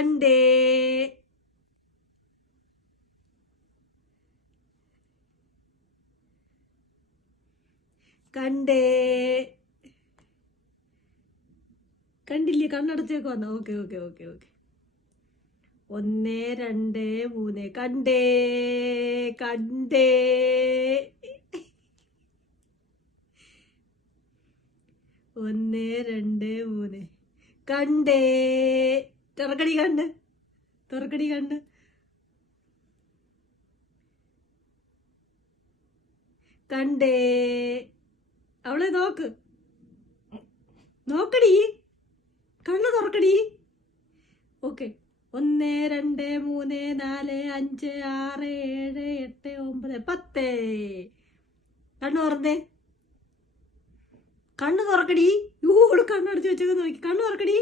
കണ്ടേ കണ്ടേ കണ്ടില്ലേ കണ്ണടച്ചേക്ക് വന്ന ഓക്കെ ഓക്കെ ഓക്കെ ഓക്കെ 1 2 3 കണ്ടേ കണ്ടേ 1 2 3 കണ്ടേ തുറക്കടി കണ്ട് തുറക്കടി കണ്ട് കണ്ടേ അവളെ നോക്ക് നോക്കടി കണ്ണ് തുറക്കടി ഓക്കെ 1 2 3 4 5 6 7 8 9 10 കണ്ണ് തുറന്നേ കണ്ണ് തുറക്കടി യൂള് കണ്ണടച്ച് വെച്ചൊക്കെ നോക്കി കണ്ണ് തുറക്കടി